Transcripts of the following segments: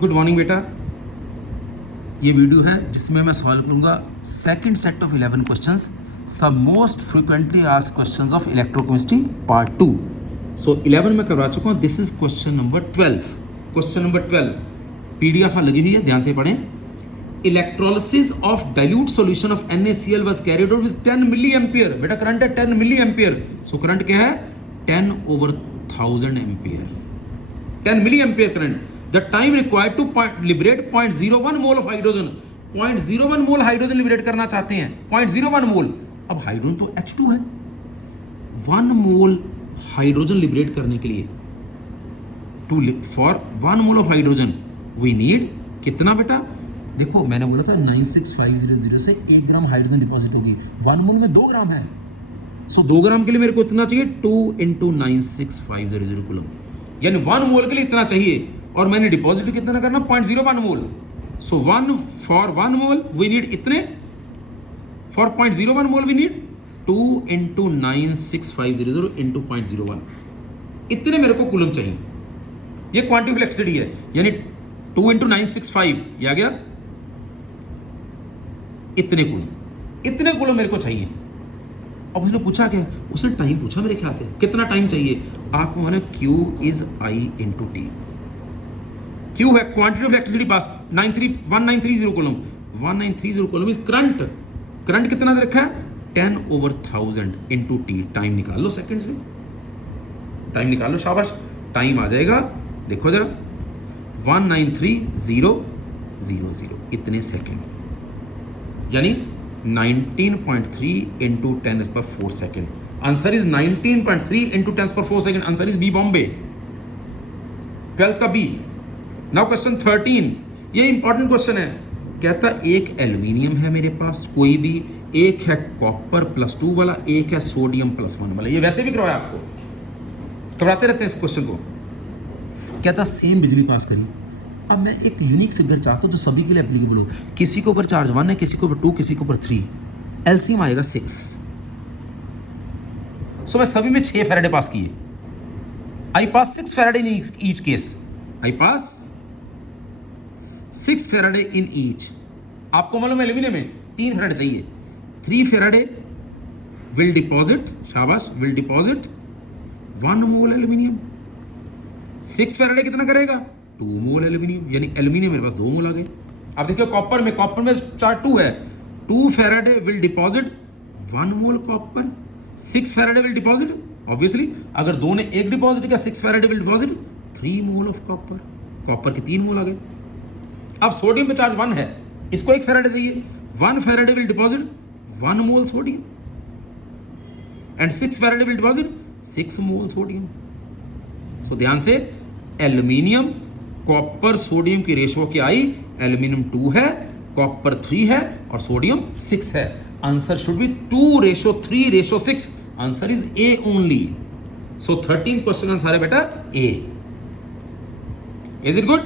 Good morning बेटा। ये video है जिसमें मैं सॉल्व करूंगा सेकंड सेट ऑफ 11 क्वेश्चंस, सब most frequently asked questions of electrochemistry part 2। So 11 में करवा चुका हूँ। This is question number 12। Question number 12 PDF लगी हुई है, ध्यान से पढ़ें। Electrolysis of dilute solution of NaCl was carried out with 10 milli ampere. बेटा करंट है 10 मिली एम्पियर। सो करंट क्या है? 10/1000 ampere. 10 milli ampere current. The time required to liberate 0.01 mole of hydrogen. 0.01 mole hydrogen liberate करना चाहते हैं। 0.01 मोल। अब hydrogen तो H2 है। 1 मोल हाइड्रोजन लिबरेट करने के लिए for 1 mole of hydrogen we need कितना बेटा? देखो मैंने बोला था 96500 से 1 ग्राम हाइड्रोजन डिपॉजिट होगी। 1 मोल में 2 ग्राम है। सो 2 ग्राम के लिए मेरे को इतना चाहिए 2 × 96500 कूलम, यानी 1 मोल के लिए इतना चाहिए। और मैंने डिपॉजिट कितना करना? 0.01 मोल। सो 1 फॉर 1 मोल वी नीड इतने, फॉर 0.01 मोल वी नीड 2 × 96500 × 0.01। इतने मेरे को कूलम चाहिए। ये क्वांटिटी ऑफ इलेक्ट्रिसिटी है, यानी 2 × 965 ये आ गया इतने कूलम। इतने कूलम मेरे को चाहिए। अब उसने पूछा क्या? उसने टाइम पूछा मेरे ख्याल से, कितना टाइम चाहिए आपको? माने Q is I × T। Q है quantity of electricity pass 1930 coulomb. 1930 coulomb is current. Current कितना दे रखा है? 10/1000 × T। टाइम निकाल लो सेकंड्स में, टाइम निकाल लो, शाबाश। टाइम आ जाएगा, देखो जरा, 193000 इतने सेकंड, यानी 19.3 × 10⁴ second. Answer is 19.3 × 10⁴ second. Answer is B, Bombay. 12th का बी। नाउ क्वेश्चन 13, ये इंपॉर्टेंट क्वेश्चन है। कहता एक एल्यूमिनियम है मेरे पास कोई भी, एक है कॉपर +2 वाला, एक है सोडियम +1 वाला। ये वैसे भी करवाया आपको, करवाते रहते हैं इस क्वेश्चन को। कहता सेम बिजली पास करी। अब मैं एक यूनिक फिगर चाहता हूं जो सभी के लिए एप्लीकेबल हो। किसी के ऊपर चार्ज 1 है, किसी के ऊपर 2, किसी के ऊपर 3। एलसीएम आएगा 6। सो मैं सभी में 6 फैराडे पास किए। आई पास 6 Faraday in each case. I pass 6 Faraday in each. आपको मालूम है एल्यूमिनियम में 3 फैराडे चाहिए। 3 फैराडे विल डिपॉजिट, शाबाश, will deposit 1 mole aluminium. 6 Faraday कितना करेगा? 2 मोल एल्यूमिनियम, यानी एल्यूमिनियम मेरे पास 2 मोल आ गए। अब देखिए कॉपर में चार्ज 2 है। 2 Faraday will deposit 1 mole copper. 6 faraday will deposit, obviously अगर 2 ने 1 डिपॉजिट किया, 6 faraday will deposit 3 mole of copper. Copper के 3 मोल आ गए। अब सोडियम पे चार्ज 1 है, इसको 1 फैराडे चाहिए। 1 faraday will deposit 1 mole sodium and 6 faraday will deposit 6 mole sodium. So ध्यान से, एल्यूमिनियम कॉपर सोडियम की रेशो क्या आई? एल्यूमिनियम 2 है, कॉपर 3 है और सोडियम 6 है। Answer should be 2:3:6। Answer is A only. So 13 question answer है बेटा ए। Is it good?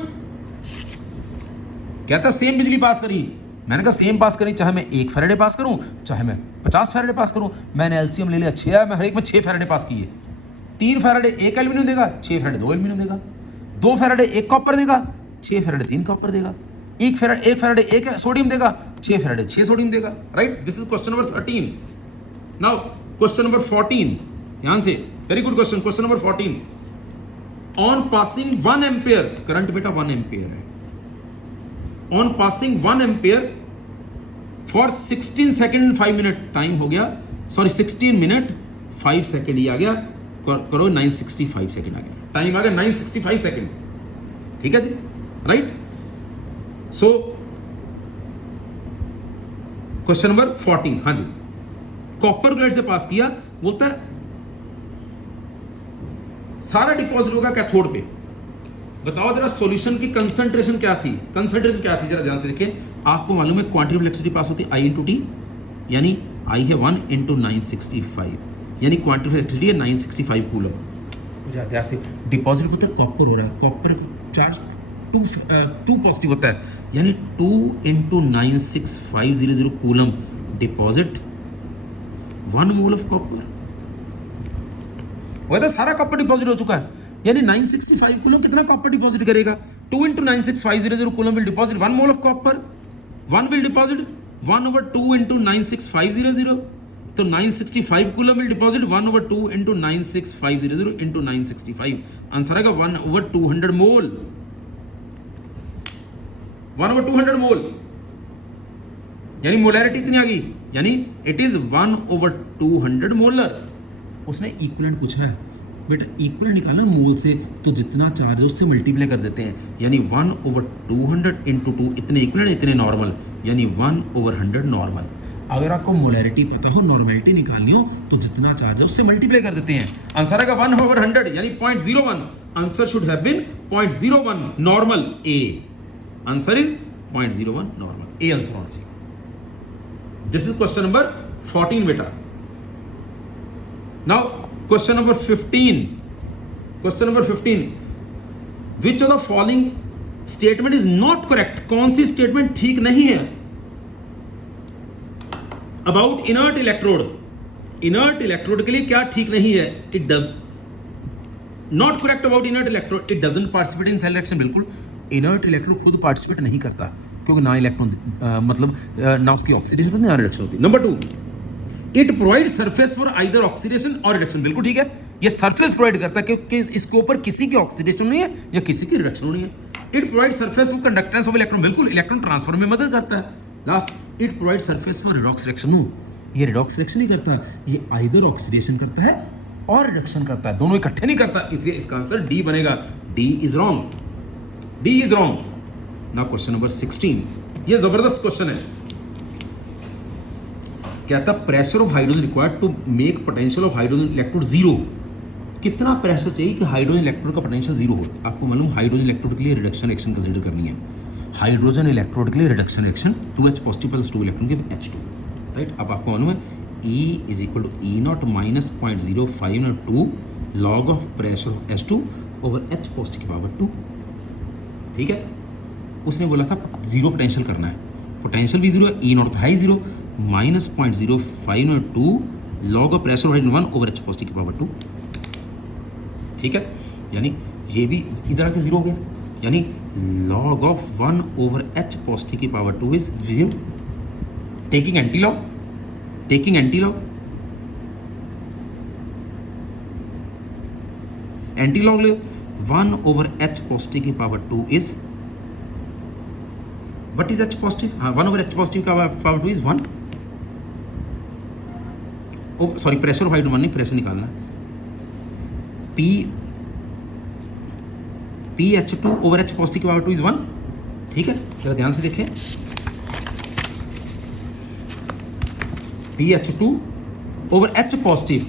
कहता सेम बिजली पास करी। मैंने कहा सेम पास करी, चाहे मैं 1 फैराडे पास करूं, चाहे मैं 50 फैराडे पास करूं। मैंने एलसीएम ले लिया 6 है, मैं हर एक में 6 फैराडे पास किए। 3 फैराडे 1 एल्यूमिनियम देगा, 6 फैराडे 2 एल्यूमिनियम देगा। 2 फैराडे 1 कॉपर देगा, 6 फैराडे 3 कॉपर देगा। 1 फैराडे 1 सोडियम देगा, 6 फैराडे 6 सोडियम देगा। Right, this is question number 13। Now question number 14, ध्यान से, very good question. Question number 14, on passing 1 ampere, current बेटा 1 एम्पियर है। On passing 1 ampere for 16 second and 5 minute, time हो गया, sorry 16 minute 5 second, ये आ गया, करो 965 सेकेंड आ गया। टाइम आ गया 965 सेकेंड। ठीक है जी, राइट। सो क्वेश्चन नंबर 14, हाँ जी, कॉपर ग्लेड से पास किया। बोलता है सारा डिपॉजिट होगा कैथोड पे। बताओ जरा सॉल्यूशन की कंसंट्रेशन क्या थी? कंसंट्रेशन क्या थी जरा ध्यान से देखिए। आपको मालूम है क्वांटिटी ऑफ इलेक्ट्रिसिटी पास होती है I × T, यानी I है 1 × 965, यानी क्वांटिटी ऑफ इलेक्ट्रिसिटी है 965 कूलम। ध्यान से, डिपॉजिट होता है कॉपर हो रहा है, कॉपर चार्ज 2 पॉजिटिव होता है, यानी 2 × 96500 coulomb deposit 1 mole of copper. वह तो सारा कॉपर डिपॉजिट हो चुका है, यानी 965 किलो कितना कॉपर डिपॉजिट करेगा? 2 into 96500 coulomb will deposit 1 mole of copper. 1 will deposit 1 over 2 into 96500. तो 965 coulomb will deposit 1 over 2 into 96500 into 965. Answer आएगा 1 over 200 मोल. 1 over 200 मोल. यानी मोलैरिटी इतनी आ गई, यानी इट इज 1 over 200 मोलर. उसने इक्विवेलेंट पूछा है बेटा, इक्विवेलेंट निकालना मोल से, तो जितना चार्ज है उससे मल्टीप्लाई कर देते हैं, यानी 1 over 200 into 2, इतने इक्विवेलेंट इतने नॉर्मल, यानी 1 over 100 नॉर्मल. अगर आपको मोलैरिटी पता हो, नॉर्मेलिटी निकालनी हो, तो जितना चार्ज है उससे मल्टीप्लाई कर देते हैं. आंसर आएगा 1 over 100 यानी 0.01. Answer should have been 0.01 normal. A answer is 0.01 normal. A answer होना चाहिए. दिस इज क्वेश्चन नंबर 14 बेटा. Now question number 15. Question number 15, which of the following statement is not correct. कौन सी स्टेटमेंट ठीक नहीं है about inert electrode. Inert electrode के लिए क्या ठीक नहीं है. It does not correct about inert electrode. It doesn't participate in cell reaction. बिल्कुल इनर्ट इलेक्ट्रोड खुद पार्टिसिपेट नहीं करता, क्योंकि ना इलेक्ट्रॉन मतलब ना उसकी ऑक्सीडेशन होती है ना रिडक्शन होती है. Number 2, it provide surface for either oxidation और रिडक्शन. बिल्कुल ठीक है, ये सरफेस प्रोवाइड करता है क्योंकि इसके ऊपर किसी की ऑक्सीडेशन नहीं है या किसी की रिडक्शन नहीं है. It provide surface for conductance of electron. बिल्कुल इलेक्ट्रॉन ट्रांसफर में मदद करता है. Last, it provide surface for redox reaction. No, ये रिडॉक्स रिएक्शन नहीं करता, ये आइदर ऑक्सीडेशन करता है और रिडक्शन करता है, दोनों इकट्ठे नहीं करता. इसलिए इसका आंसर डी बनेगा. D is wrong. D is wrong. Now question number 16. ये जबरदस्त क्वेश्चन है. कहता pressure of hydrogen required to make potential of hydrogen electrode zero. कितना प्रेशर चाहिए कि हाइड्रोजन इलेक्ट्रोड का पोटेंशियल जीरो हो. आपको मालूम हाइड्रोजन इलेक्ट्रोड के लिए रिडक्शन रिएक्शन कंसीडर करनी है. हाइड्रोजन इलेक्ट्रोड के लिए reduction reaction 2H positive plus 2 electron give H2. Right. अब आपको मालूम है E is equal to E0 minus 0.0502 log of pressure of H2 over H positive की पावर 2. ठीक है. उसने बोला था जीरो पोटेंशियल करना है, पोटेंशियल भी जीरो है, E0 तो है ही zero, minus 0.0502 log of pressure of hydrogen 1 over H positive की पावर 2. ठीक है, यानी ये भी इधर आके जीरो हो गया, यानी log of 1 over H positive की power 2 is zero. Taking anti log, taking anti log, anti log ले 1 ओवर H पॉजिटिव की power 2 is what is H positive. हाँ, 1 ओवर H पॉजिटिव का power 2 is 1. Oh sorry, pressure of hydrogen नहीं, pressure निकालना है. PH2 over H positive की power 2 is 1. ठीक है, जरा ध्यान से देखें. PH2 over H positive.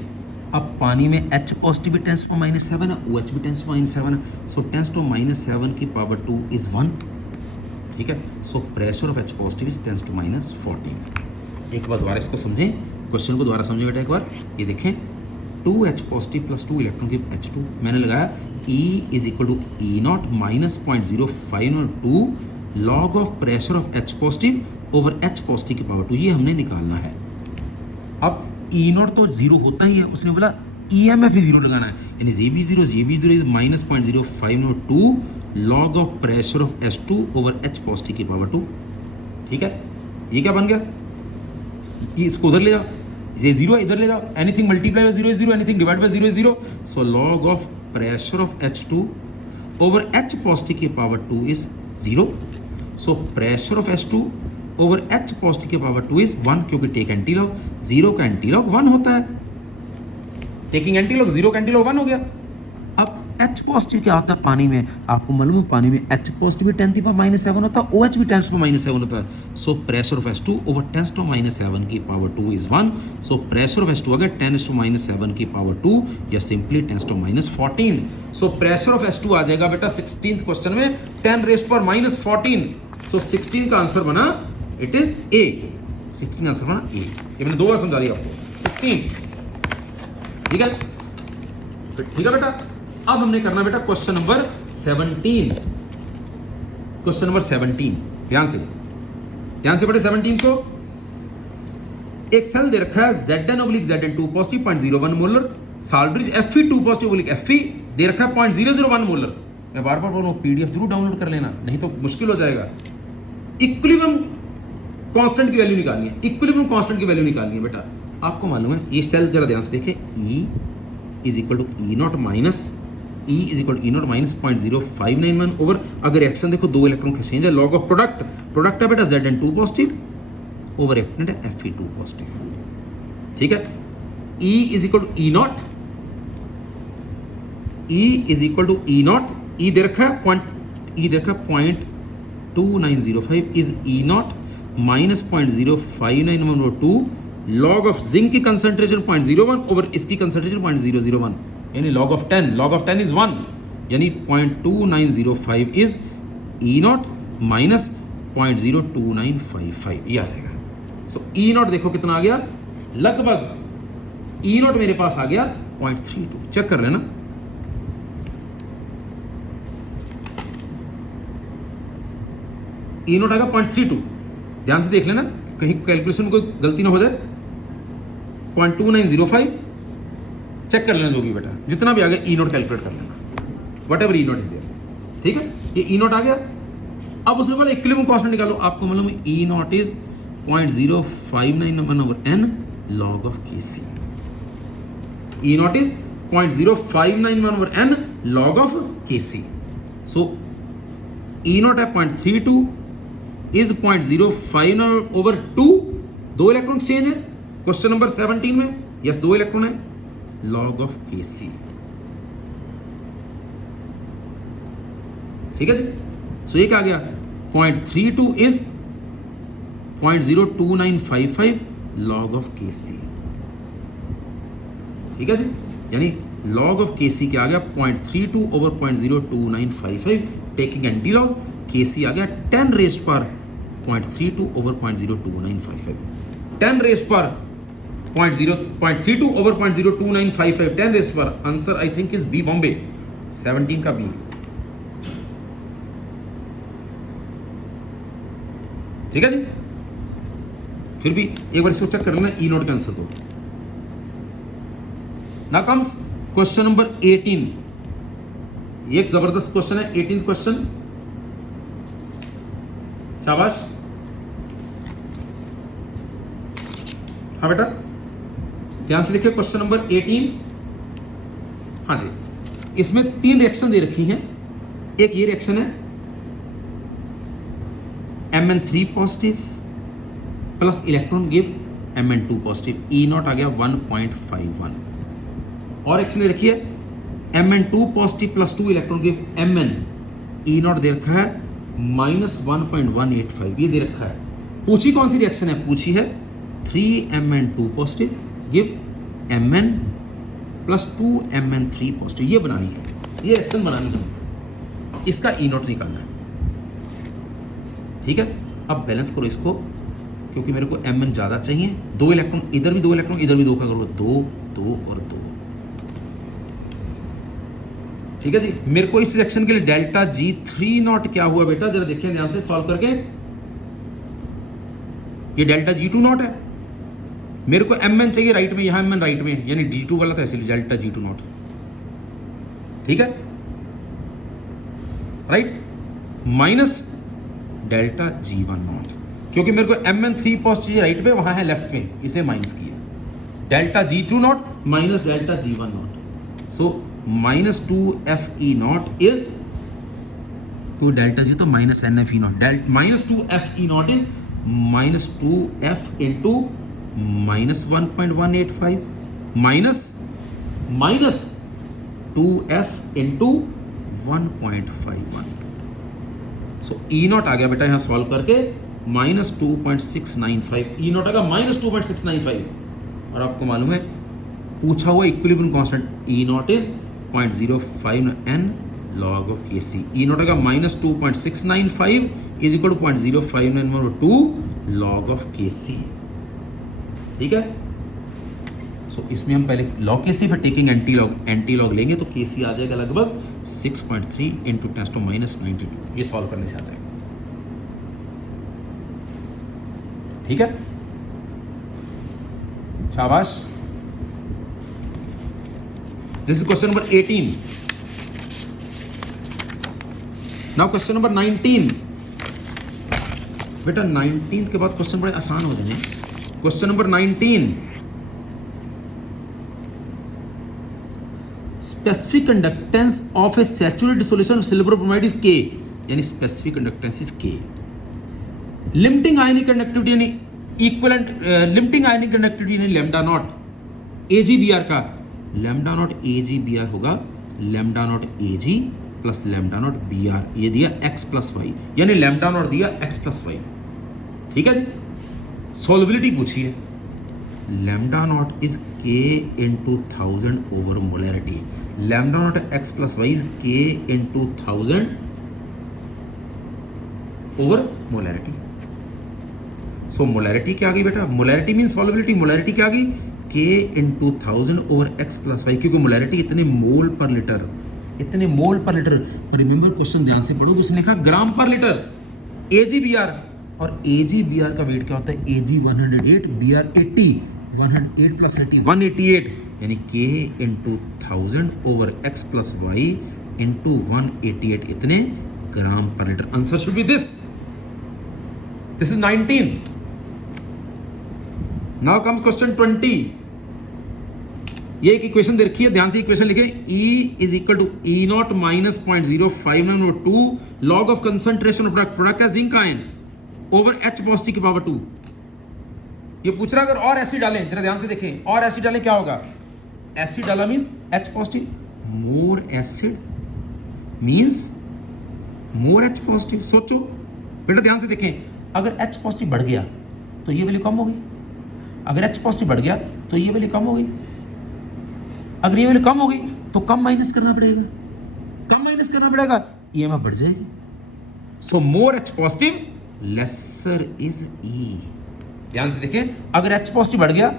अब पानी में H पॉजिटिव भी टेंस टू -7 है, OH भी टेंस टू -7 है, सो टेंस टू -7 की पावर 2 इज 1. ठीक है, so pressure of H positive is tens to -14. एक बार दोबारा इसको समझें, क्वेश्चन को दोबारा समझें बेटा. एक बार ये देखें, 2H positive plus 2 electron give H2. मैंने लगाया E is equal to E0 minus 0.0502 log of pressure of H positive over H positive की पावर 2. ये हमने निकालना है. अब E0 तो जीरो होता ही है, उसने बोला EMF भी जीरो लगाना है, यानी J B zero is minus 0.0502 log of pressure of H2 over H positive की पावर 2. ठीक है, ये क्या बन गया, ये इसको उधर ले जाओ, ये जीरो है इधर ले जाओ, anything multiply by zero is zero, anything divide by zero is zero. So log of pressure of H2 over H positive की power 2 is zero. So pressure of H2 over H positive की power 2 is 1, क्योंकि take anti log, zero का anti log 1 होता है. Taking anti log, zero का anti log 1 हो गया. अब H पॉजिटिव क्या होता है पानी में, आपको मालूम है पानी में H पॉजिटिव भी 10 की पावर -7 होता है, OH भी 10 की पावर -7 होता है. So pressure of H2 over 10 to -7 की power 2 is 1. So pressure of H2 अगर 10 to -7 की पावर 2 या simply 10 to -14. So pressure of H2 आ जाएगा बेटा 16th क्वेश्चन में 10 raised to -14. सो 16 का आंसर बना, इट इज ए. 16 का आंसर बना ए. ये मैंने 2 बार समझा दिया आपको. 16. ठीक है, ठीक है बेटा. अब हमने करना बेटा क्वेश्चन नंबर 17. क्वेश्चन नंबर 17, ध्यान से पढ़े 17 को. एक सेल दे रखा है Zn/Zn2 positive 0.01 molar, salt bridge Fe2 positive Fe दे रखा है 0.001 मोलर. मैं बार बार बोल रहा हूँ PDF जरूर डाउनलोड कर लेना, नहीं तो मुश्किल हो जाएगा। इक्विलिब्रियम कांस्टेंट की वैल्यू निकालनी है, इक्विलिब्रियम कांस्टेंट की वैल्यू निकालनी है बेटा। आपको मालूम है ये सेल जरा ध्यान से देखें, E is equal to E not minus E is equal to E not minus 0.0591 over, अगर एक्शन देखो दो इलेक्ट्रॉन का एक्सचेंज है, लॉग ऑफ प्रोडक्ट, प्रोडक्ट है बेटा Zn2 पॉजिटिव ओवर एक्टेंट है Fe2 पॉजिटिव, ठीक है। E is equal to E not, E is equal to E not, E दे रखा है E दे रखा है 0.2905 is E not minus 0.0591/2 log of zinc की कंसंट्रेशन 0.01 ओवर इसकी कंसंट्रेशन 0.001, यानी log of 10 इज 1, यानी 0.2905 इज E नॉट माइनस 0.02955, ये आ जाएगा। सो E नॉट देखो कितना आ गया, लगभग E नॉट मेरे पास आ गया 0.32, चेक कर लेना। E नॉट आएगा 0.32, ध्यान से देख लेना कहीं कैलकुलेशन में कोई गलती ना हो जाए। 0.2905 चेक कर लेना जो भी बेटा, जितना भी आ गया E नॉट कैलकुलेट कर लेना, whatever E not is there, ठीक है। ये E नॉट आ गया। अब उसने बोला इक्विलिब्रियम कांस्टेंट निकालो, आपको मालूम है E not is 0.0591/n log of Kc, E not is 0.0591/n log of Kc। So E not है 0.32 इज 0.05/2, दो इलेक्ट्रॉन एक्सचेंज है क्वेश्चन नंबर 17 में, यस दो इलेक्ट्रॉन है, log of Kc, ठीक है जी। सो ये क्या आ गया, 0.32 इज 0.02955 log of Kc, ठीक है जी, यानी log of Kc क्या आ गया 0.32 over 0.02955, taking anti log Kc आ गया 10 raised power 0.32 over 0.02955, 10 raised power 0.32 over 0.02955, 10 raised power. Answer I think is B, Bombay 17 का बी। ठीक है जी, फिर भी एक बार इसको चेक कर लेना, E नोट का आंसर दो। नाउ कम्स क्वेश्चन नंबर 18, ये एक जबरदस्त क्वेश्चन है, 18th क्वेश्चन, शाबाश। हाँ बेटा ध्यान से देखिए क्वेश्चन नंबर 18। हाँ जी, इसमें 3 रिएक्शन दे रखी हैं। एक ये रिएक्शन है Mn3 positive plus electron give Mn2 positive, E naught आ गया 1.51। और एक्शन दे रखी है Mn2 positive plus 2 electron give Mn, E naught दे रखा है -1.185, ये दे रखा है। पूछी कौन सी रिएक्शन है, पूछी है 3Mn2 positive give Mn plus 2Mn3 positive, ये बनानी है, ये रिएक्शन बनानी है, इसका E नॉट निकालना है। ठीक है, अब बैलेंस करो इसको, क्योंकि मेरे को Mn ज़्यादा चाहिए, 2 इलेक्ट्रॉन इधर भी 2 इलेक्ट्रॉन इधर भी 2 का करो, 2 2 और 2। ठीक है जी, मेरे को इस रिएक्शन के लिए डेल्टा G3 नॉट क्या हुआ बेटा, जरा देखिए ध्यान से सॉल्व करके। ये डेल्टा G2 नॉट है, मेरे को Mn चाहिए राइट में, यहां Mn राइट में है, यानी D2 वाला था, इसलिए डेल्टा G2 नॉट। ठीक है, right, minus delta G1 not, क्योंकि मेरे को Mn3 पॉजिटिव राइट में, वहां है लेफ्ट में, इसे माइनस किया, delta G2 naught minus delta G1 naught. So -2Fe naught is, two delta G तो -NFE naught, -2Fe naught is -2F into -1.185 minus 2F into 1.51। So E naught आ गया बेटा यहां सॉल्व करके -2.695, E नॉट आ गया -2.695। और आपको मालूम है पूछा हुआ equilibrium constant E not is 0.05N log of Kc, E not आएगा -2.695 is equal to 0.0592 log of Kc। ठीक है, सो इसमें हम पहले log Kc फिर टेकिंग एंटी लॉग लेंगे, तो Kc आ जाएगा लगभग 6.3 इंटू 10⁻92, ये सॉल्व करने से आ जाएगा। ठीक है, शाबाश। This is question number 18। Now question number 19। बेटा 19 के बाद क्वेश्चन बड़े आसान हो जाएंगे। Question number 19, specific conductance of A saturated solution of silver bromide is के, यानी स्पेसिफिक कंडक्टेंस इज के। लिमिटिंग आयनिक कंडक्टिविटी यानी इक्विवेलेंट लिमिटिंग आयनिक कंडक्टिविटी यानी लैम्डा नॉट AgBr का, लैम्डा नॉट AgBr होगा lambda naught Ag plus lambda naught Br, ये दिया x plus Y, यानी लैम्डा नॉट दिया x प्लस वाई। ठीक है जी। सॉल्युबिलिटी पूछिए, lambda naught is k into 1000 over molarity, lambda not x plus Y is k into 1000 over molarity. So molarity क्या आ गई बेटा, मोलैरिटी मीन सॉल्युबिलिटी, मोलैरिटी क्या आ गई k into 1000 over x plus Y, क्योंकि मोलैरिटी इतने मोल पर लीटर, इतने मोल पर लीटर। रिमेंबर क्वेश्चन ध्यान से पढ़ोगे, उसने लिखा ग्राम पर लीटर AgBr, और AgBr का वेट क्या होता है Ag 108, Br 80, 108 प्लस 80 188, यानी k into 1000 over x plus Y into 188 इतने ग्राम पर litre. Answer should be this is 19। Now comes question 20। ये एक इक्वेशन दे रखी है, ध्यान से इक्वेशन लिखे, E is equal to E0 minus 0.059 log of concentration of product है zinc ion over H positive की पावर 2। ये पूछ रहा है अगर और एसिड डालें, जरा ध्यान से देखें, और एसिड डालें क्या होगा, एसिड डाला मींस H पॉजिटिव, मोर acid means more H positive. सोचो बेटा ध्यान से देखें, अगर H पॉजिटिव बढ़ गया तो ये वैल्यू कम होगी, अगर H पॉजिटिव बढ़ गया तो ये वैल्यू कम होगी, अगर ये वैल्यू कम होगी तो कम माइनस करना पड़ेगा, कम माइनस करना पड़ेगा, EMF बढ़ जाएगी। So more H positive lesser is E। ध्यान से देखें, अगर H पॉजिटिव बढ़ गया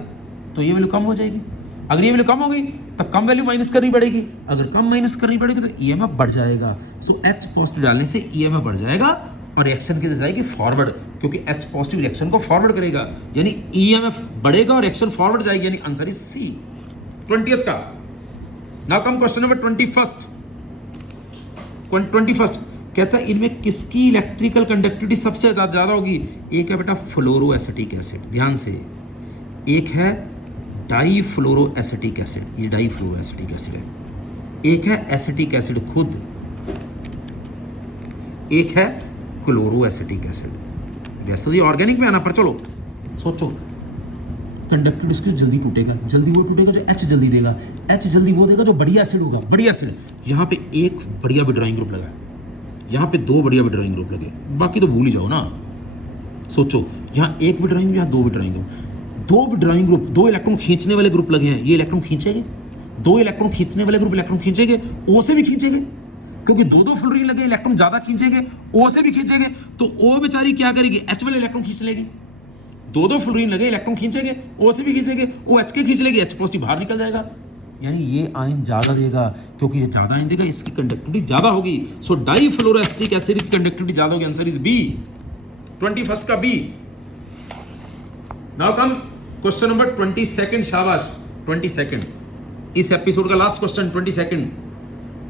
तो ये वैल्यू कम हो जाएगी, अगर ये वैल्यू कम हो गई तो कम वैल्यू माइनस करनी पड़ेगी, अगर कम माइनस करनी पड़ेगी तो EMF बढ़ जाएगा। सो H पॉजिटिव डालने से EMF बढ़ जाएगा और रिएक्शन की तरफ जाएगी फॉरवर्ड, क्योंकि H पॉजिटिव रिएक्शन को फॉरवर्ड करेगा, यानी EMF बढ़ेगा और रिएक्शन फॉरवर्ड जाएगी, यानी आंसर इज C 20th का। Now come question number 21st। कहता है इनमें किसकी इलेक्ट्रिकल कंडक्टिविटी सबसे ज्यादा होगी। एक है बेटा फ्लोरो एसिटिक एसिड, ध्यान से, एक है डाई फ्लोरो एसिटिक एसिड, ये डाई फ्लोरो एसिटिक एसिड है, एक है एसिटिक एसिड खुद, एक है क्लोरो एसिटिक एसिड। वैसे तो ये ऑर्गेनिक में आना, पर चलो सोचो, कंडक्टिविटी इसकी जल्दी टूटेगा, जल्दी वो टूटेगा जो H जल्दी देगा, H जल्दी वो देगा जो बढ़िया एसिड होगा, बढ़िया एसिड। यहाँ पे एक बढ़िया विड्रॉइंग ग्रुप लगा, यहाँ पे दो बढ़िया विड्रॉइंग ग्रुप लगे, बाकी तो भूल ही जाओ ना। सोचो, यहाँ एक विड्रॉइंग, यहाँ दो विड्रॉइंग ग्रुप, दो विड्रॉइंग ग्रुप, दो इलेक्ट्रॉन खींचने वाले ग्रुप लगे हैं, ये इलेक्ट्रॉन खींचेंगे, दो इलेक्ट्रॉन खींचने वाले ग्रुप इलेक्ट्रॉन खींचेंगे, O से भी खींचेंगे, क्योंकि दो दो फ्लोरीन लगे, इलेक्ट्रॉन ज्यादा खींचेंगे, O से भी खींचेंगे, तो O बेचारी क्या करेगी, H वाले इलेक्ट्रॉन खींच लेगी। दो दो फ्लोरीन लगे, इलेक्ट्रॉन खींचेंगे, O से भी खींचेंगे, O H के खींच लेगी, H पॉजिटिव बाहर निकल जाएगा, यानी ये आयन ज्यादा देगा, क्योंकि ये ज्यादा आयन देगा, इसकी कंडक्टिविटी ज्यादा होगी। सो डाई फ्लोरोएसिटिक एसिड की कंडक्टिविटी ज्यादा होगी, आंसर इज बी 21st का B. Now comes question number 22nd, शाबाश 22nd, इस एपिसोड का last question 22nd।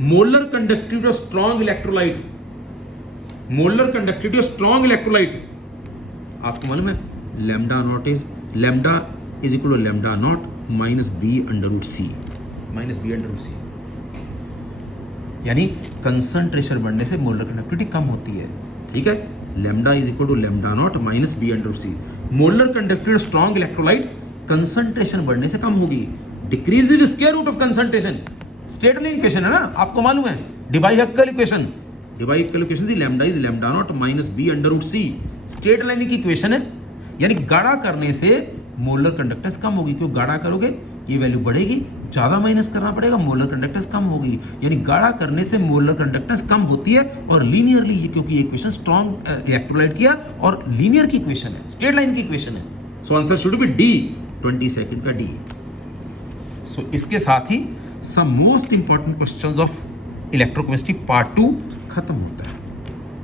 Molar conductivity of strong electrolyte, molar conductivity of strong electrolyte आपको मालूम है, lambda naught is lambda is equal to lambda not minus B under root C, minus B under root C, यानी concentration बढ़ने से molar conductivity कम होती है। ठीक है, lambda is equal to lambda not minus B under root C. Molar conductivity of strong electrolyte concentration बढ़ने से कम होगी, decrease the square root of concentration. Straight line equation है ना, आपको मालूम है, डिबाई-हक्कल इक्वेशन, डिबाई-हक्कल इक्वेशन थी, lambda is lambda not minus B under root C, straight line की इक्वेशन है, यानी गाढ़ा करने से मोलर कंडक्टेंस कम होगी, क्यों गाढ़ा करोगे ये वैल्यू बढ़ेगी, ज्यादा माइनस करना पड़ेगा, मोलर कंडक्टेंस कम होगी, यानी गाढ़ा करने से मोलर कंडक्टेंस कम होती है। और लीनियरली ये, क्योंकि ये इक्वेशन स्ट्रॉन्ग इलेक्ट्रोलाइट किया और लीनियर की इक्वेशन है, स्ट्रेट लाइन की इक्वेशन है, so answer should be D 22nd का डी। सो इसके साथ ही some most important questions of electrochemistry part 2 खत्म होता है।